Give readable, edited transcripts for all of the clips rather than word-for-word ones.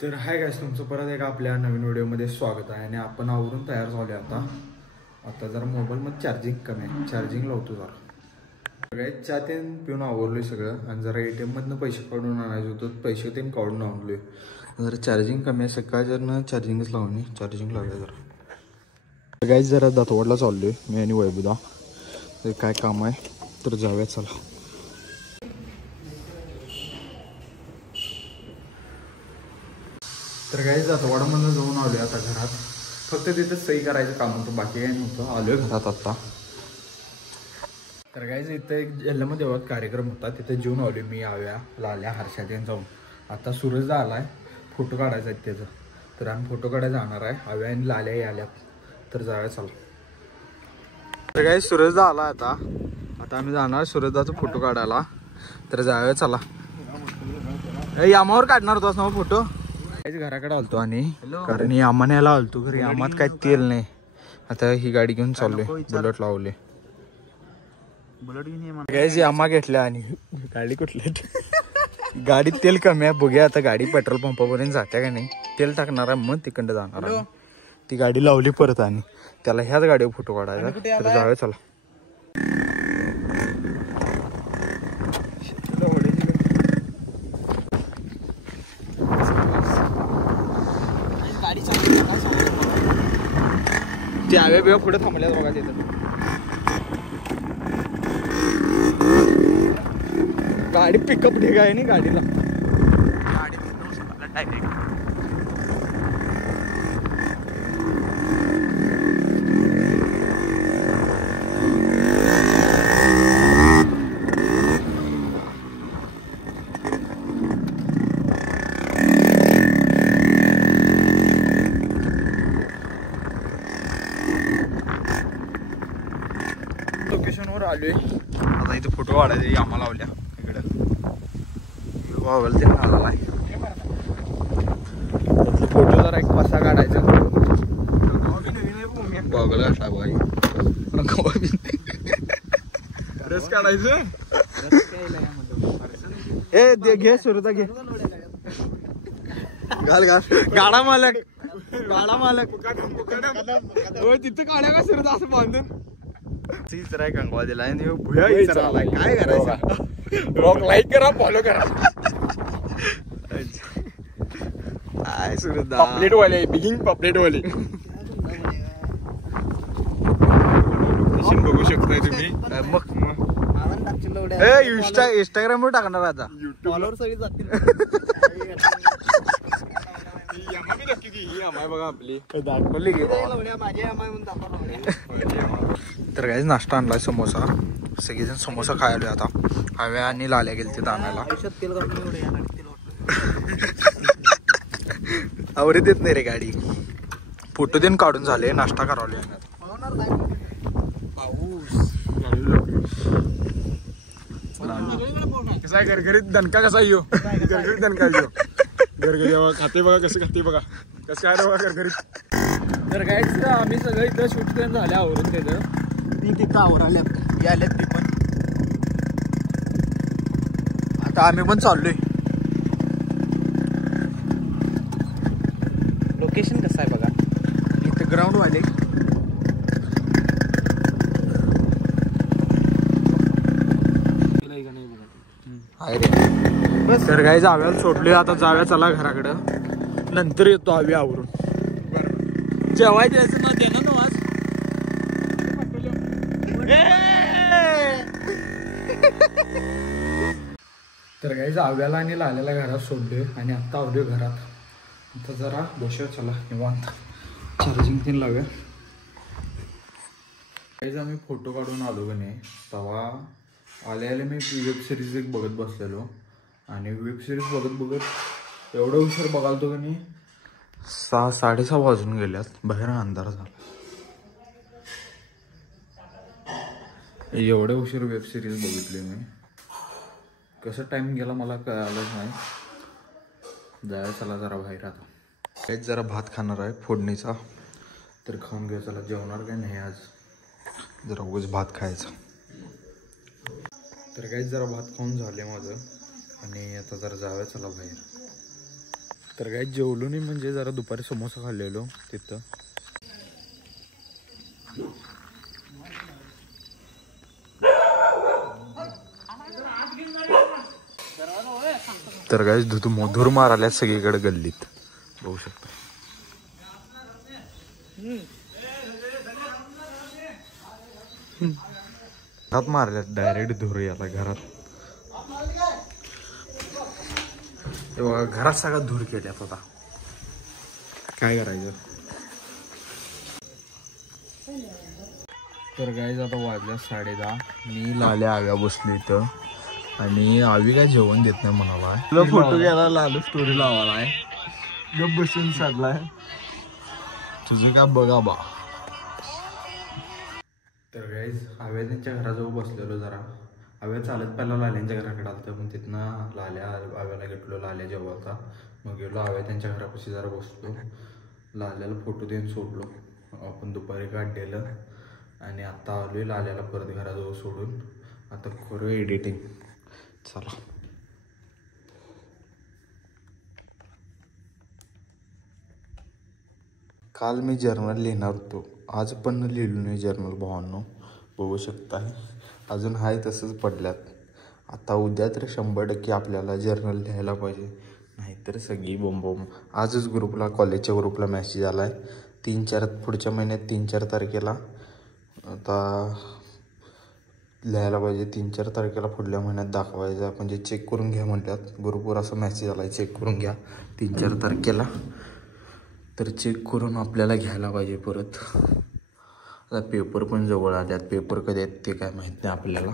तर hi guys, तुमचं परत एक आपल्या नवीन व्हिडिओमध्ये स्वागत आहे. आणि आपण आवरून तयार झालो आता जरा मोबाईलमध्ये चार्जिंग कमी आहे, चार्जिंग लावतो जरा. सगळ्यात चहा ते पिऊन आवरलोय सगळं आणि जरा ATM मधनं पैसे काढून आणायचे होतं, पैसे ते काढून आणलोय. जरा चार्जिंग कमी आहे, सकाळच्यानं चार्जिंगच लावून चार्जिंग लावूया जरा. गाइस जरा दातवाडला चाललोय मी आणि वैभुदा. तर काय काम आहे तर जाऊया चला. तर गाइस दातवाडामधून जाऊन आलोय आता घरात. फक्त तिथं सही करायचं काम होतं, बाकी काही नव्हतं. आलोय घरात आता. तर गाइस इथं एक जल्लम देवळात कार्यक्रम होता, तिथे जेवून आलोय मी, आव्या, लाल्या, हर्षात जाऊन. आता सूरज आलाय, फोटो काढायचा आहे त्याचा. तर आम्ही फोटो काढायला जाणार आहे. आव्या आणि लाल्या आल्या तर जाऊया चला. तर गाइस सूरज आला आता आम्ही जाणार सूरजदाचा फोटो काढायला. तर जाऊया चला. यामावर काढणार होतास ना फोटो? घराकडे आलतो आणि कारण यामाने याला आलतो घरी, यामात काय तेल नाही. आता ही गाडी घेऊन चाललोय, बुलेट लावले. बुलेट यामा घेतल्या आणि गाडी कुठली गाडीत तेल कमी आहे, बघूया आता गाडी पेट्रोल पंपापर्यंत जाते का नाही. तेल टाकणार आहे मग तिकडं जाणार. ती गाडी लावली परत आणि त्याला ह्याच गाडीवर फोटो काढायचा. तर जाऊया चला. ते आवे बिवा पुढे थांबल्यात बघा तिथं. गाडी पिकअप ढेगा आहे ना गाडीला. लोकेशनवर आलोय आता. इथं फोटो काढायचे आम्हाला लावल्या इकडं वावल ते आलाय. फोटो जरा एक पासा काढायचा. बघल असा बाई रस काढायचं. ए दे घे सुरता घे. घाल गाडा मालक तिथं काढ्या का सुरता असं बांधून इचराय कंगवा दिला आणि भुया इचरालाय. काय करायचं? ब्लॉग लाईक करा, फॉलो करा. काय सुरदा पॉपलेट वाले, बिगिंग पॉपलेट वाले बघू शकताय तुम्ही. मग इंस्टाग्राम वर टाकणार आता. फॉलोअर सगळे जातील. बघा आपली दाखवली. तर काय नाश्ता आणलाय, समोसा. सगळेजण समोसा खायला आता. हव्या आणि लाल्या गेले ते आणायला. आवडे देत नाही रे गाडी. फोटो देऊन काढून झाले, नाश्ता करावले. कसा आहे घरघरीत दणका? कसा येऊ घरघरीत दणका येऊ घरघरी खाते बघा, कसं खाते बघा, कसं आहे बघा घरघरीत. तर काय आम्ही सगळं इथं शूट करून झालं आवरून त्याचं. ती तिथं आवराल्या याल्यात ती पण. आता आम्ही पण चाललोय. लोकेशन कसं आहे बघा, इथं ग्राउंड वाले. बस तर काय जाव्याला सोडले आता. जाव्या चला घराकडं, नंतर येतो आम्ही आवरून. जेवायचं यायचं ना देणार ना आज. तर काही जाव्याला आणि लाल्याला घरात सोडलोय आणि आत्ता आवडोय घरात. आता जरा बसूया चला निवांत, चार्जिंग तीन लावूया. काहीच आम्ही फोटो काढून आलो का नाही तेव्हा आले मी वेब सिरीज एक बघत बसलेलो. आणि वेब सिरीज बघत एवढं उशीर बघालतो का नाही, 6-6:30 वाजून गेल्यात. बाहेर अंधार झाला. एवढ्या उशीर वेब सिरीज बघितली मी. कसं टाइम गेला मला कळालंच नाही. जायला चला जरा बाहेर. आता काहीच जरा भात खाणार आहे फोडणीचा, तर खाऊन घ्या चला. जेवणार काय नाही आज, जरा उगाच भात खायचा. तर काहीच जरा भात खाऊन झाले माझं आणि आता जरा जाऊया चला बाहेर. तर काय जेवलो नाही म्हणजे जरा दुपारी समोसा खाल्लेलो तिथं. तर काय धुर माराल्यात सगळीकडे गल्लीत बघू शकता. घरात मारल्यात डायरेक्ट धुर याला घरात. घरात सगळा धूर केल्यात होता. काय करायचं. तर काय आता वाजल्या 10:30. मी लाल्या आव्या बसलो इथं आणि आवी काय जेवण देत नाही म्हणाला. तुला फोटो घ्यायला लालू स्टोरी लावायला गप बसून साडलाय. तुझं का बघा बा. तर गाईज आव्या त्यांच्या घराजवळ बसलेलो जरा. आव्या चालत पहिला लाल्यांच्या घराकडे आलं तर मग तिथनं लाल्या आव्याला घेतलो. लाल्या जेवायचा मग गेलो आव्या त्यांच्या घरापाशी जरा बसलो. लाल्याला फोटो देऊन सोडलो आपण दुपारी काढलेलं. आणि आता आलोय लाल्याला परत घराजवळ सोडून. आता करूया एडिटिंग. चला. काल मी जर्नल लिहिणार होतो. आज पण लिहिलो नाही जर्नल भावांनो. बघू शकता अजून हाय तसंच पडल्यात. आता उद्या तर 100% आपल्याला जर्नल लिहायला पाहिजे. नाहीतर सगळी बोंबोम. आजच ग्रुपला कॉलेजच्या ग्रुपला मेसेज आला आहे 3-4 पुढच्या महिन्यात 3-4 तारखेला आता लिहायला पाहिजे. 3-4 तारखेला पुढल्या महिन्यात दाखवायचं. म्हणजे चेक करून घ्या म्हणतात ग्रुपवर. असं मेसेज आला आहे चेक करून घ्या 3-4 तारखेला. तर चेक करून आपल्याला घ्यायला पाहिजे परत. आता पेपर पण जवळ आल्यात. पेपर कधी आहेत ते काय माहीत नाही आपल्याला.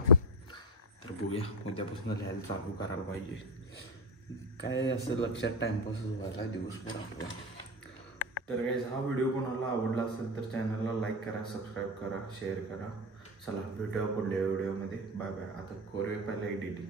तर बघूया उद्यापासून लिहायला चालू करायला पाहिजे. काय असं लक्षात टाईमपासच व्हायला दिवसभर आपला. तर काय हा व्हिडिओ कोणाला आवडला असेल तर चॅनलला लाईक करा, सबस्क्राईब करा, शेअर करा. चला भेटूया पुढल्या व्हिडिओमध्ये. Bye bye. आता करूया पहिला एडिटिंग.